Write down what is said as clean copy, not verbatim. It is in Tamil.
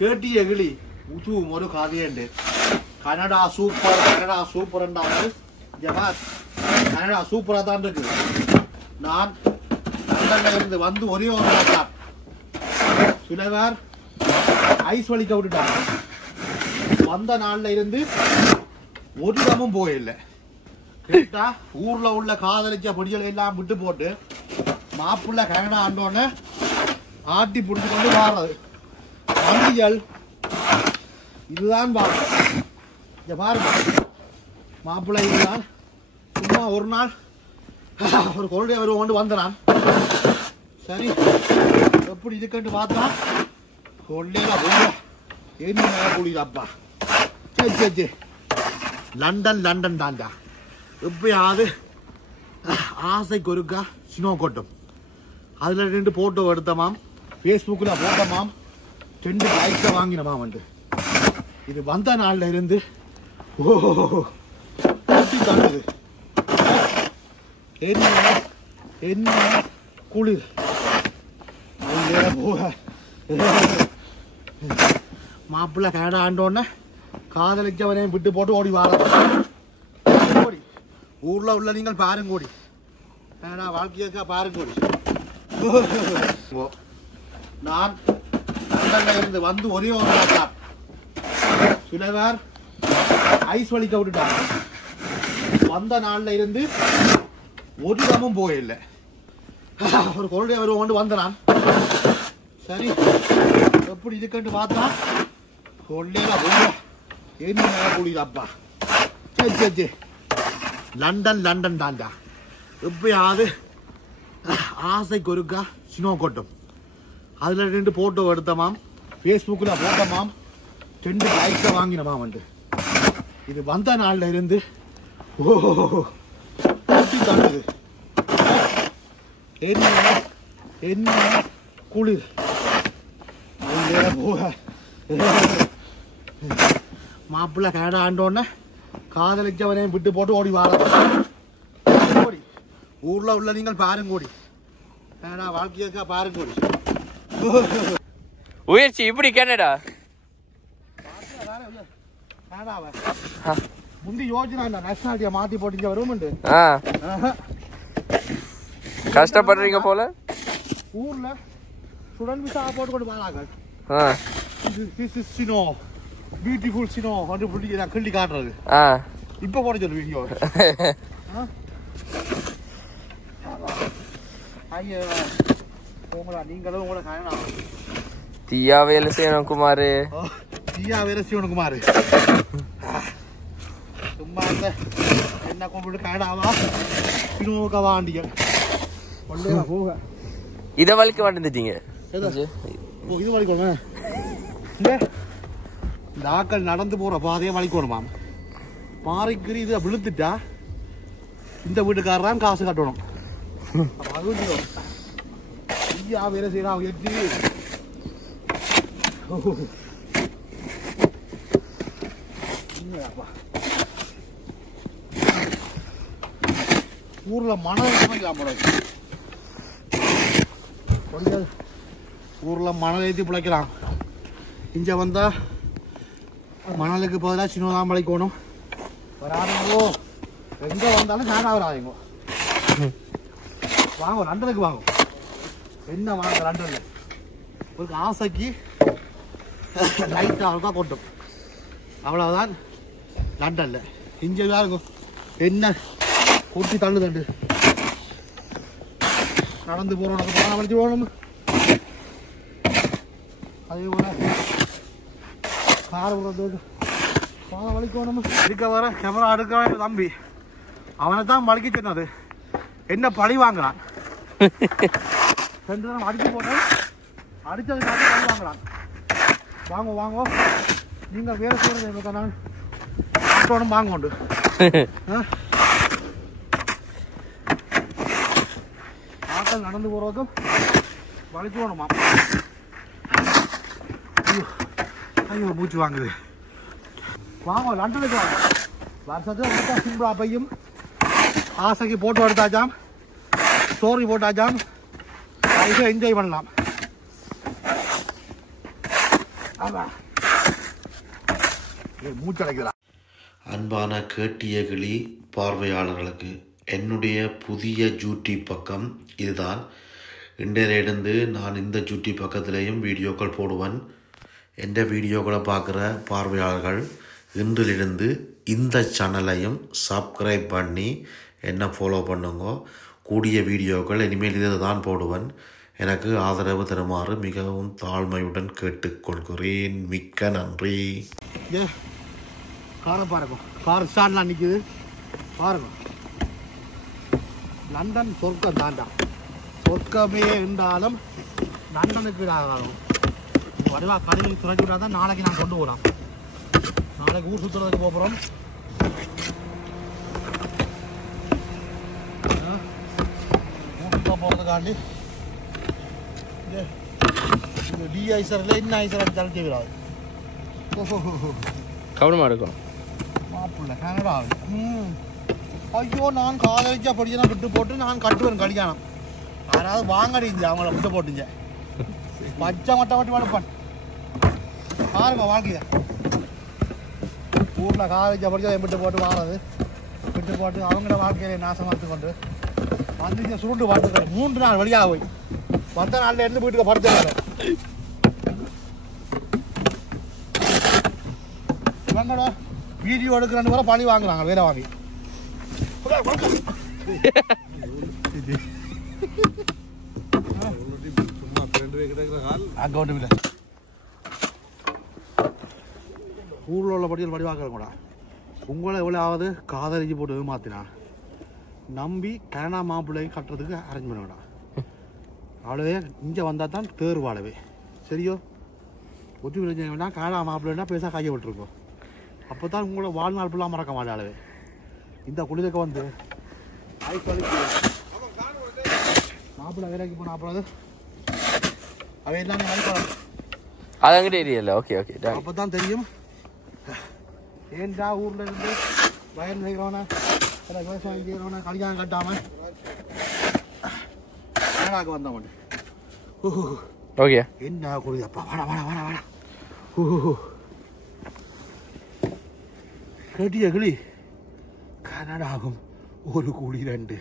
கேட்டிய கிளி உதுவும் ஒரு கதையுண்டு. கனடா சூப்பர், கனடா சூப்பர்ன்றாங்க. கனடா சூப்பராக தான் இருக்குது. நான் லண்டன்ல இருந்து வந்து ஒரே ஒரு நாள் தான் சில பேர் ஐஸ் வலிக்க விட்டுட்டாங்க. வந்த நாள்ல இருந்து ஒரு இடமும் போயில்லை. கேட்டா ஊர்ல உள்ள காதலிச்ச பொடிகள் எல்லாம் விட்டு போட்டு மாப்பிள்ள கனடா ஆண்டோன்னு ஆட்டி பிடிச்சு கொண்டு வாடுறது வண்டிகள் இதுதான் பாருங்க. மாப்பிள்ளை இதுதான். சும்மா ஒரு நாள் ஒரு கொள்கை வருவோம் கொண்டு வந்தான். சரி எப்படி இதுக்கண்டு பார்த்தா கொள்ளையில போக என்ன புரியுதாப்பா. சரி சரி சரி லண்டன் லண்டன் தாண்டா. எப்பயாவது ஆசைக்கு ஒருக்கா சினோ கொட்டும். அதில் 2 போட்டோ எடுத்தமாம், ஃபேஸ்புக்கில் போட்டமாம், 2 லைக்கை வாங்கினமாம். வந்து இது வந்த நாளில் இருந்து தள்ளுது. என்ன என்ன குளிர் போக மாப்பிள்ளை கனடா ஆண்டோன்னு காதலிச்சவனையும் விட்டு போட்டு ஓடி வாழ ஓடி ஊர்ல உள்ள நீங்கள் பாருங்கோடி. கனடா வாழ்க்கையா பாருங்கோடி. நான் லண்டன்ல இருந்து வந்து ஒரே ஒரு நாள் தான் சில பேர் ஐஸ் வலிக்க விட்டுட்டாங்க. வந்த நாள்ல இருந்து ஒரு இடமும் போயில்லை. ஒரு கொள்கை வருவோம் கொண்டு வந்தான். சரி எப்படி இதுக்கண்டு பார்த்தா கொள்ளையில போக என்ன புரியுதாப்பா. சரி சரி சரி லண்டன் லண்டன் தாண்டா. எப்பயாவது ஆசைக்கு ஒருக்கா சினோ கொட்டும். அதில் 2 போட்டோ எடுத்தமாம், ஃபேஸ்புக்கில் போட்டமாம், 2 லைக்கை வாங்கினமாம். வந்து இது வந்த நாள்ல இருந்து தள்ளுது. என்ன என்ன குளிர் போக மாப்பிள்ளை கனடா ஆண்டோன்னு காதலிச்சவனையும் விட்டு போட்டு ஓடி வாழ ஓடி ஊர்ல உள்ள நீங்கள் பாருங்கோடி. கனடா வாழ்க்கையா பாருங்கோடி. உயர்ச்சி இப்படி கனடா கனடாவை முந்தி யோஜனா இல்ல நேஷனாலிட்டியை மாத்தி போட்டு வருவோம். கஷ்டப்படுறீங்க போல. ஊர்ல ஸ்டூடெண்ட் விசா போட்டு கொண்டு போறாங்க. சினோ பியூட்டிஃபுல் சினோ வந்து புள்ளி நான் கிள்ளி காட்டுறது. இப்ப போட சொல்லு வீடியோ. ஐயா உங்களா நீங்களும் உங்களை காணா தீயா வேலை செய்யணும் குமார். தீயா வேலை செய்யணும் குமார். சும்மா என்ன கொண்டு காடாவா சினோக்கா வாண்டிகள் போக இத வலிக்க வந்துட்டீங்க. இது வலிக்கணும். இந்த ஆக்கள் நடந்து போற பாதையை வலிக்கணுமாம். பாறைக்கு இதை விழுத்துட்டா இந்த வீட்டுக்காரதான் காசு கட்டணும். வேலை செய்யலாம் எட்டு ஊர்ல மணல் ஊர்ல மணல் ஏற்றி பிழைக்கலாம். இங்க வந்தா மணலுக்கு பதிலாக சின்னதான் பிழைக்கணும். வராதுங்கோ எங்க வந்தாலும் நானா வராதுங்கோ. வாங்க லண்டனுக்கு வாங்க. என்ன வாங்க லண்டன்ல ஒரு ஆசைக்கு லைட் தான் கொட்டும். அவ்வளவுதான் லண்டன்ல. இங்க இருக்கும் என்ன கொட்டி தள்ளுதண்டு. நடந்து போறோம் வலிச்சு போகணும். அதே போல கார் வலிக்கணும். இருக்க வர கேமரா எடுக்க தம்பி அவனை தான் வலிக்க சொன்னது. என்ன பழி வாங்குறான். 2 தினம் அடிச்சு போட்டேன். அடிச்சதுக்காக பழி வாங்குறான். வாங்க வாங்க நீங்க வேலை செய்யறது நான் ஆட்டோனும் வாங்க உண்டு. ஆட்கள் நடந்து போறதும் வலிச்சு போகணுமா. ஐயோ மூச்சு வாங்குது. வாங்க லண்டனுக்கு வாங்க. வருஷத்துக்கு சிம்பிளா பையும் ஆசைக்கு போட்டோ எடுத்தாச்சாம், ஸ்டோரி போட்டாச்சாம், என்ஜாய் பண்ணலாம். மூச்சடைக்கிறா. அன்பான கேட்டிய கிளி பார்வையாளர்களுக்கு என்னுடைய புதிய யூடியூப் பக்கம் இதுதான். இன்றையிலிருந்து நான் இந்த யூடியூப் பக்கத்திலேயும் வீடியோக்கள் போடுவேன். எந்த வீடியோக்களை பார்க்குற பார்வையாளர்கள் இன்றிலிருந்து இந்த சேனலையும் சப்ஸ்கிரைப் பண்ணி என்ன ஃபாலோ பண்ணுங்க. கூடிய வீடியோக்கள் இனிமேல் இதை தான் போடுவேன். எனக்கு ஆதரவு தருமாறு மிகவும் தாழ்மையுடன் கேட்டுக்கொள்கிறேன். மிக்க நன்றி. காரை பாருங்க, கார் ஸ்டாண்ட்லாம் நிற்குது பாருங்க. லண்டன் சொர்க்கம் தாண்டா, சொர்க்கமே இருந்தாலும் லண்டனுக்கு ஆகணும். வடிவா கடையில் துறைச்சி விட்டா தான் நாளைக்கு நான் கொண்டு போகலாம். நாளைக்கு ஊர் சுற்றுறதுக்கு போகிறோம். போகிறதுக்காண்டி இந்த டிஐசரில் இன்னும் ஐசர் தலைச்சி விடாது. கவனமாக இருக்கும் மாப்பிள்ள கனடா. ஐயோ, நான் காலேஜா படிச்சு விட்டு போட்டு நான் கட்டுவேன் கல்யாணம். யாராவது வாங்கடிங்க அவங்கள விட்டு போட்டுங்க. பச்சை மட்டை வட்டி வளர்ப்பான் பாருங்க. வாழ்க்கைய ஊரில் காலேஜா படிச்சா விட்டு போட்டு வாங்குறது, விட்டு போட்டு அவங்கள வாழ்க்கையில நாசமாத்து கொண்டு வந்து சுருண்டு வாழ்த்துக்கள். 3 நாள் வழியாக போய் 10 நாளில் இருந்து வீட்டுக்கு படுத்துறாரு. இவங்களோட வீடியோ எடுக்கிறன்னு கூட பழி வாங்குறாங்க வேற வாங்கி. அக்கௌண்ட் இல்லை ஊரில் உள்ள படிகள் படி வாங்குறேன் கூட. உங்களை எவ்வளோ ஆகுது காதலிச்சு போட்டு ஏமாத்தினா நம்பி கனடா மாப்பிள்ளை கட்டுறதுக்கு அரேஞ்ச் பண்ண வேண்டாம். அவ்வளோவே இங்கே வந்தால் தான் தேர்வாளவே சரியோ. ஒத்தி பிரச்சனை வேண்டாம். கனடா மாப்பிள்ளைன்னா பேச கையை விட்டுருக்கோம். அப்போ தான் உங்களோட வாழ்நாள் ஃபுல்லாக மறக்க மாட்டேன். அளவே இந்த குளிருக்கு வந்து மாப்பிள்ளை வேலைக்கு போன அப்புறம் அவை எல்லாமே வரைக்கும் அது அங்கிட்ட ஏரியா. Okay okay. அப்போ தான் தெரியும் ஏன்டா ஊரில் இருந்து வயல் வைக்கிறவன விவசாயம் செய்கிறவன கல்யாணம் கட்டாமல் கனடாக்கு வந்தவன். ஓகே என்ன குளிர் அப்பா. வாடா வாடா வாடா வாடா. கேட்டிய கிளி கனடாகும் ஒரு கூலி 2.